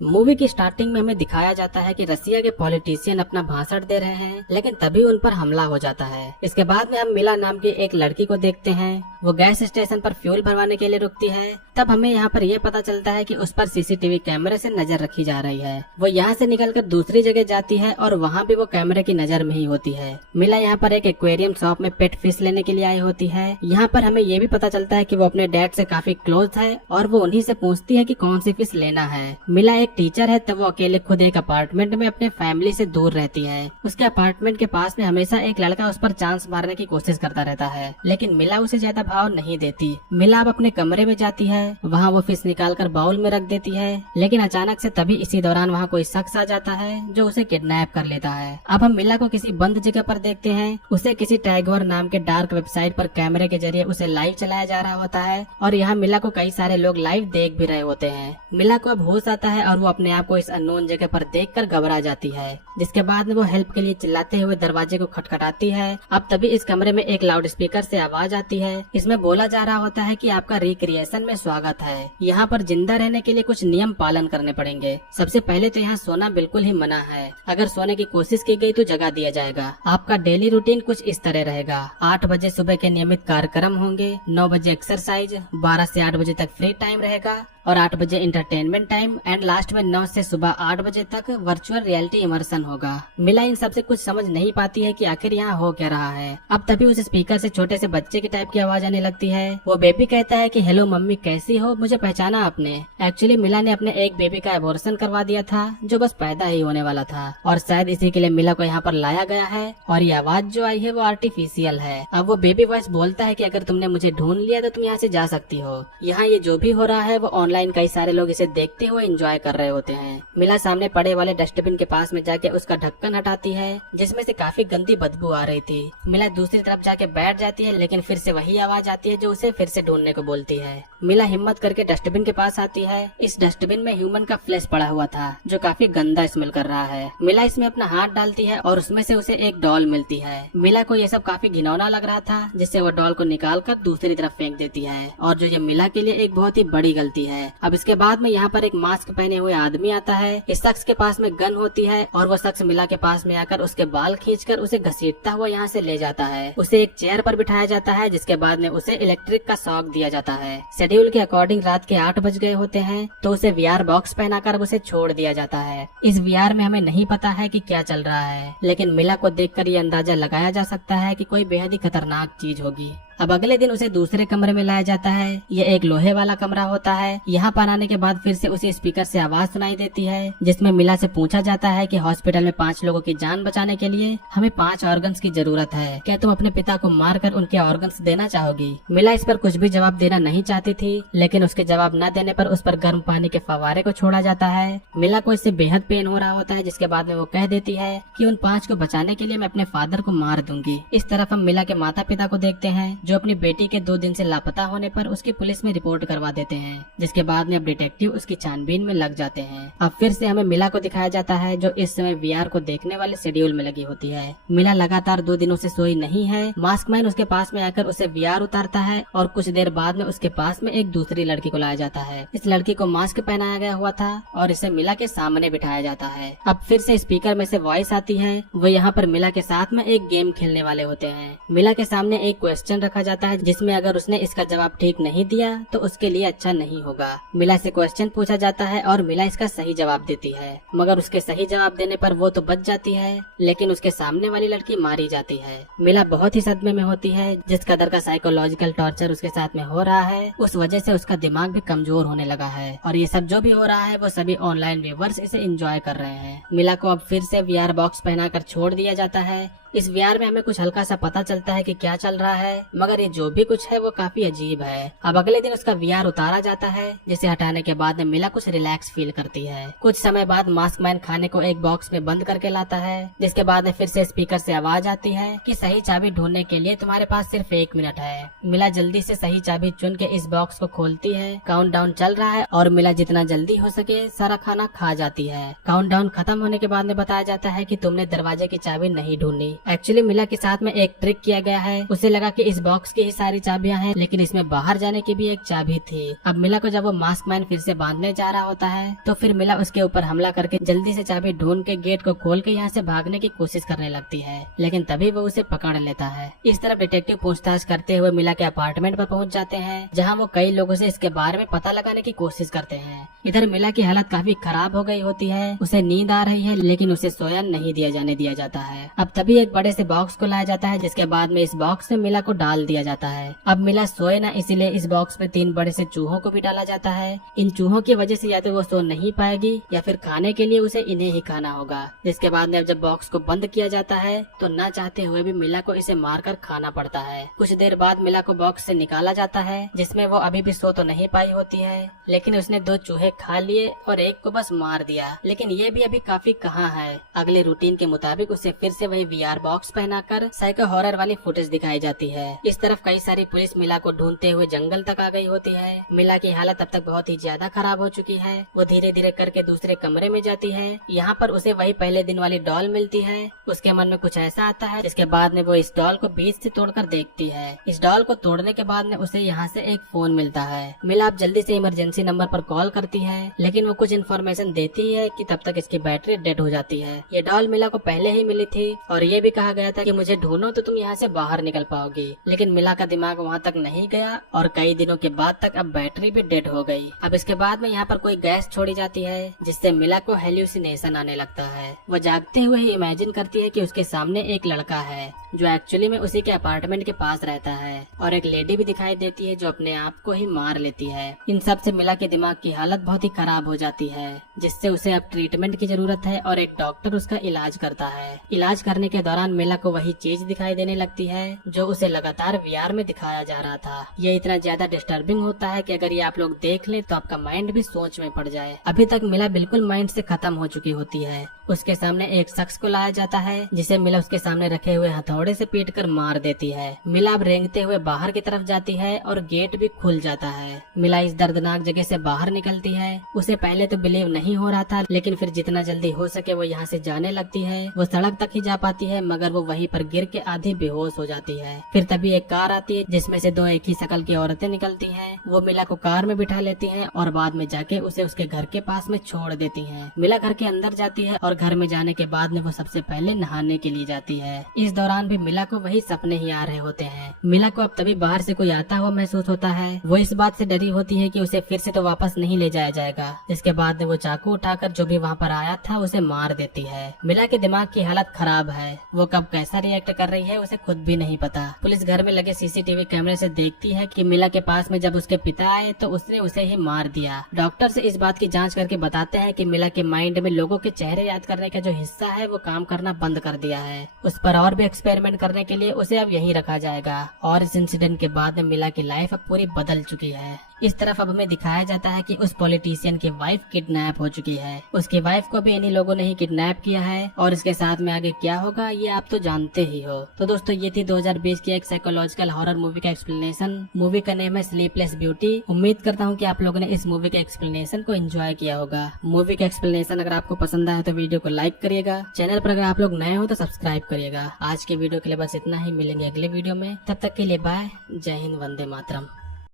Movie की starting में हमें दिखाया जाता है कि रसिया के पॉलिटिशियन अपना भाषण दे रहे हैं, लेकिन तभी उन पर हमला हो जाता है। इसके बाद में हम मिला नाम की एक लड़की को देखते हैं। वो गैस स्टेशन पर फ्यूल भरवाने के लिए रुकती है। तब हमें यहाँ पर यह पता चलता है कि उस पर सीसीटीवी कैमरे से नजर रखी जा रही है। वो यहाँ से निकलकर दूसरी जगह जाती है और वहाँ भी वो कैमरे की नजर में ही होती है। मिला यहाँ पर एक एक्वेरियम शॉप में पेट फिश लेने के लिए आई होती है। यहाँ पर हमें ये भी पता चलता है कि वो अपने डैड से काफी क्लोज है और वो उन्हीं से पूछती है कि कौन सी फिश लेना है। मिला एक टीचर है, तब वो अकेले खुद एक अपार्टमेंट में अपने फैमिली से दूर रहती है। उसके अपार्टमेंट के पास में हमेशा एक लड़का उस पर चांस मारने की कोशिश करता रहता है, लेकिन मिला उसे ज्यादा भाव नहीं देती। मिला अब अपने कमरे में जाती है। वहाँ वो फिश निकालकर बाउल में रख देती है, लेकिन अचानक से तभी इसी दौरान वहाँ कोई शख्स आ जाता है जो उसे किडनैप कर लेता है। अब हम मिला को किसी बंद जगह पर देखते हैं। उसे किसी टैगोर नाम के डार्क वेबसाइट पर कैमरे के जरिए उसे लाइव चलाया जा रहा होता है और यहाँ मिला को कई सारे लोग लाइव देख भी रहे होते हैं। मिला को अब होश आता है और वो अपने आप को इस अननोन जगह पर देखकर घबरा जाती है, जिसके बाद में वो हेल्प के लिए चिल्लाते हुए दरवाजे को खटखटाती है। अब तभी इस कमरे में एक लाउड स्पीकर से आवाज आती है। इसमें बोला जा रहा होता है कि आपका रिक्रिएशन में स्वागत है। यहाँ पर जिंदा रहने के लिए कुछ नियम पालन करने पड़ेंगे। सबसे पहले तो यहाँ सोना बिल्कुल ही मना है। अगर सोने की कोशिश की गई तो जगा दिया जाएगा। आपका डेली रूटीन कुछ इस तरह रहेगा। 8 बजे सुबह के नियमित कार्यक्रम होंगे, 9 बजे एक्सरसाइज, 12 से 8 बजे तक फ्री टाइम रहेगा और 8 बजे इंटरटेनमेंट टाइम एंड लास्ट में 9 से सुबह 8 बजे तक वर्चुअल रियलिटी इमर्शन होगा। मिला इन सबसे कुछ समझ नहीं पाती है कि आखिर यहाँ हो क्या रहा है। अब तभी उस स्पीकर से छोटे से बच्चे की टाइप की आवाज आने लगती है। वो बेबी कहता है कि हेलो मम्मी, कैसी हो, मुझे पहचाना आपने। एक्चुअली मिला ने अपने एक बेबी का एबॉर्शन करवा दिया था जो बस पैदा ही होने वाला था और शायद इसी के लिए मिला को यहाँ पर लाया गया है और ये आवाज जो आई है वो आर्टिफिशियल है। अब वो बेबी वॉइस बोलता है कि अगर तुमने मुझे ढूंढ लिया तो तुम यहाँ से जा सकती हो। यहाँ ये जो भी हो रहा है वो ऑनलाइन कई सारे लोग इसे देखते हुए एंजॉय कर रहे होते हैं। मिला सामने पड़े वाले डस्टबिन के पास में जाके उसका ढक्कन हटाती है जिसमें से काफी गंदी बदबू आ रही थी। मिला दूसरी तरफ जाके बैठ जाती है, लेकिन फिर से वही आवाज आती है जो उसे फिर से ढूंढने को बोलती है। मिला हिम्मत करके डस्टबिन के पास आती है। इस डस्टबिन में ह्यूमन का फ्लैश पड़ा हुआ था जो काफी गंदा स्मेल कर रहा है। मिला इसमें अपना हाथ डालती है और उसमें से उसे एक डॉल मिलती है। मिला को ये सब काफी घिनौना लग रहा था, जिससे वो डॉल को निकाल कर दूसरी तरफ फेंक देती है और जो ये मिला के लिए एक बहुत ही बड़ी गलती है। अब इसके बाद में यहाँ पर एक मास्क पहने हुए आदमी आता है। इस शख्स के पास में गन होती है और वो शख्स मिला के पास में आकर उसके बाल खींचकर उसे घसीटता हुआ यहाँ से ले जाता है। उसे एक चेयर पर बिठाया जाता है, जिसके बाद में उसे इलेक्ट्रिक का शॉक दिया जाता है। शेड्यूल के अकॉर्डिंग रात के 8 बज गए होते हैं तो उसे VR बॉक्स पहनाकर उसे छोड़ दिया जाता है। इस VR में हमें नहीं पता है कि क्या चल रहा है, लेकिन मिला को देखकर ये अंदाजा लगाया जा सकता है कि कोई बेहद ही खतरनाक चीज होगी। अब अगले दिन उसे दूसरे कमरे में लाया जाता है। ये एक लोहे वाला कमरा होता है। यहाँ पर आने के बाद फिर से उसे स्पीकर से आवाज सुनाई देती है, जिसमें मिला से पूछा जाता है कि हॉस्पिटल में 5 लोगों की जान बचाने के लिए हमें 5 ऑर्गन्स की जरूरत है। क्या तुम अपने पिता को मारकर उनके ऑर्गन्स देना चाहोगी? मिला इस पर कुछ भी जवाब देना नहीं चाहती थी, लेकिन उसके जवाब न देने पर उस पर गर्म पानी के फव्वारे को छोड़ा जाता है। मिला को इससे बेहद पेन हो रहा होता है, जिसके बाद में वो कह देती है कि उन 5 को बचाने के लिए मैं अपने फादर को मार दूंगी। इस तरफ हम मिला के माता पिता को देखते हैं जो अपनी बेटी के 2 दिन से लापता होने पर उसकी पुलिस में रिपोर्ट करवा देते हैं, जिसके बाद में अब डिटेक्टिव उसकी छानबीन में लग जाते हैं। अब फिर से हमें मिला को दिखाया जाता है जो इस समय VR को देखने वाले शेड्यूल में लगी होती है। मिला लगातार 2 दिनों से सोई नहीं है। मास्कमैन उसके पास में आकर उसे VR उतारता है और कुछ देर बाद में उसके पास में एक दूसरी लड़की को लाया जाता है। इस लड़की को मास्क पहनाया गया हुआ था और इसे मिला के सामने बिठाया जाता है। अब फिर से स्पीकर में से वॉइस आती है। वो यहाँ पर मिला के साथ में एक गेम खेलने वाले होते हैं। मिला के सामने एक क्वेश्चन रखा जाता है जिसमें अगर उसने इसका जवाब ठीक नहीं दिया तो उसके लिए अच्छा नहीं होगा। मिला से क्वेश्चन पूछा जाता है और मिला इसका सही जवाब देती है, मगर उसके सही जवाब देने पर वो तो बच जाती है, लेकिन उसके सामने वाली लड़की मारी जाती है। मिला बहुत ही सदमे में होती है। जिस कदर का साइकोलॉजिकल टॉर्चर उसके साथ में हो रहा है, उस वजह से उसका दिमाग भी कमजोर होने लगा है और ये सब जो भी हो रहा है वो सभी ऑनलाइन व्यूवर्स इसे एंजॉय कर रहे हैं। मिला को अब फिर से VR बॉक्स पहनाकर छोड़ दिया जाता है। इस VR में हमें कुछ हल्का सा पता चलता है कि क्या चल रहा है, मगर ये जो भी कुछ है वो काफी अजीब है। अब अगले दिन उसका VR उतारा जाता है, जिसे हटाने के बाद में मिला कुछ रिलैक्स फील करती है। कुछ समय बाद मास्कमैन खाने को एक बॉक्स में बंद करके लाता है, जिसके बाद में फिर से स्पीकर से आवाज आती है कि सही चाबी ढूंढने के लिए तुम्हारे पास सिर्फ 1 मिनट है। मिला जल्दी से सही चाबी चुन के इस बॉक्स को खोलती है। काउंटडाउन चल रहा है और मिला जितना जल्दी हो सके सारा खाना खा जाती है। काउंटडाउन खत्म होने के बाद में बताया जाता है कि तुमने दरवाजे की चाबी नहीं ढूंढी। एक्चुअली मिला के साथ में एक ट्रिक किया गया है। उसे लगा कि इस बॉक्स बॉक्स की ही सारी चाबियां हैं, लेकिन इसमें बाहर जाने की भी एक चाबी थी। अब मिला को जब वो मास्क मैन फिर से बांधने जा रहा होता है तो फिर मिला उसके ऊपर हमला करके जल्दी से चाबी ढूंढ के गेट को खोल के यहाँ से भागने की कोशिश करने लगती है, लेकिन तभी वो उसे पकड़ लेता है। इस तरफ डिटेक्टिव पूछताछ करते हुए मिला के अपार्टमेंट पर पहुंच जाते हैं, जहाँ वो कई लोगों से इसके बारे में पता लगाने की कोशिश करते हैं। इधर मिला की हालत काफी खराब हो गई होती है, उसे नींद आ रही है लेकिन उसे सोया नहीं दिया जाता है। अब तभी एक बड़े से बॉक्स को लाया जाता है, जिसके बाद में इस बॉक्स में मिला को डाल दिया जाता है। अब मिला सोए ना, इसीलिए इस बॉक्स में 3 बड़े से चूहों को भी डाला जाता है। इन चूहों की वजह से या तो वो सो नहीं पाएगी या फिर खाने के लिए उसे इन्हें ही खाना होगा। जिसके बाद में जब बॉक्स को बंद किया जाता है तो न चाहते हुए भी मिला को इसे मारकर खाना पड़ता है। कुछ देर बाद मिला को बॉक्स से निकाला जाता है, जिसमें वो अभी भी सो तो नहीं पाई होती है, लेकिन उसने 2 चूहे खा लिए और एक को बस मार दिया। लेकिन ये भी अभी काफी कहाँ है। अगले रूटीन के मुताबिक उसे फिर से वही VR बॉक्स पहनाकर साइको हॉरर वाली फुटेज दिखाई जाती है। इस तरफ कई सारी पुलिस मिला को ढूंढते हुए जंगल तक आ गई होती है। मिला की हालत अब तक बहुत ही ज्यादा खराब हो चुकी है। वो धीरे धीरे करके दूसरे कमरे में जाती है। यहाँ पर उसे वही पहले दिन वाली डॉल मिलती है। उसके मन में कुछ ऐसा आता है, जिसके बाद में वो इस डॉल को बीच से तोड़कर देखती है। इस डॉल को तोड़ने के बाद में उसे यहाँ से एक फोन मिलता है। मिला अब जल्दी से इमरजेंसी नंबर पर कॉल करती है, लेकिन वो कुछ इन्फॉर्मेशन देती है कि तब तक इसकी बैटरी डेड हो जाती है। ये डॉल मिला को पहले ही मिली थी और ये भी कहा गया था कि मुझे ढूंढो तो तुम यहाँ से बाहर निकल पाओगी, लेकिन मिला का दिमाग वहाँ तक नहीं गया और कई दिनों के बाद तक अब बैटरी भी डेड हो गई। अब इसके बाद में यहाँ पर कोई गैस छोड़ी जाती है, जिससे मिला को हेल्यूसिनेशन आने लगता है। वो जागते हुए ही इमेजिन करती है कि उसके सामने एक लड़का है जो एक्चुअली में उसी के अपार्टमेंट के पास रहता है, और एक लेडी भी दिखाई देती है जो अपने आप को ही मार लेती है। इन सब से मिला के दिमाग की हालत बहुत ही खराब हो जाती है, जिससे उसे अब ट्रीटमेंट की जरूरत है और एक डॉक्टर उसका इलाज करता है। इलाज करने के दौरान मिला को वही चीज दिखाई देने लगती है जो उसे लगातार VR में दिखाया जा रहा था। ये इतना ज्यादा डिस्टर्बिंग होता है कि अगर ये आप लोग देख लें तो आपका माइंड भी सोच में पड़ जाए। अभी तक मिला बिल्कुल माइंड से खत्म हो चुकी होती है। उसके सामने एक शख्स को लाया जाता है, जिसे मिला उसके सामने रखे हुए हथौड़े से पीट कर मार देती है। मिला अब रेंगते हुए बाहर की तरफ जाती है और गेट भी खुल जाता है। मिला इस दर्दनाक जगह से बाहर निकलती है। उसे पहले तो बिलीव नहीं हो रहा था, लेकिन फिर जितना जल्दी हो सके वो यहाँ से जाने लगती है। वो सड़क तक ही जा पाती है, मगर वो वहीं पर गिर के आधी बेहोश हो जाती है। फिर तभी एक कार आती है, जिसमें से 2 एक ही शक्ल की औरतें निकलती हैं। वो मिला को कार में बिठा लेती हैं और बाद में जाके उसे उसके घर के पास में छोड़ देती हैं। मिला घर के अंदर जाती है और घर में जाने के बाद में वो सबसे पहले नहाने के लिए जाती है। इस दौरान भी मिला को वही सपने ही आ रहे होते हैं। मिला को अब तभी बाहर से कोई आता हुआ महसूस होता है। वो इस बात से डरी होती है कि उसे फिर से तो वापस नहीं ले जाया जाएगा। इसके बाद में वो चाकू उठाकर जो भी वहाँ पर आया था उसे मार देती है। मिला के दिमाग की हालत खराब है। वो कब कैसा रिएक्ट कर रही है उसे खुद भी नहीं पता। पुलिस घर में लगे CCTV कैमरे से देखती है कि मिला के पास में जब उसके पिता आए तो उसने उसे ही मार दिया। डॉक्टर से इस बात की जांच करके बताते हैं कि मिला के माइंड में लोगों के चेहरे याद करने का जो हिस्सा है वो काम करना बंद कर दिया है। उस पर और भी एक्सपेरिमेंट करने के लिए उसे अब यहीं रखा जाएगा। और इस इंसिडेंट के बाद में मिला की लाइफ अब पूरी बदल चुकी है। इस तरफ अब हमें दिखाया जाता है कि उस पॉलिटिशियन की वाइफ किडनैप हो चुकी है। उसकी वाइफ को भी इन्हीं लोगों ने ही किडनैप किया है और इसके साथ में आगे क्या होगा ये आप तो जानते ही हो। तो दोस्तों ये थी 2020 की एक साइकोलॉजिकल हॉरर मूवी का एक्सप्लेनेशन। मूवी का नेम है स्लीपलेस ब्यूटी। उम्मीद करता हूँ कि आप लोगों ने इस मूवी के एक्सप्लेनेशन को एंजॉय किया होगा। मूवी का एक्सप्लेनेशन अगर आपको पसंद आया तो वीडियो को लाइक करिएगा। चैनल पर अगर आप लोग नए हो तो सब्सक्राइब करिएगा। आज के वीडियो के लिए बस इतना ही। मिलेंगे अगले वीडियो में, तब तक के लिए बाय। जय हिंद, वंदे मातरम।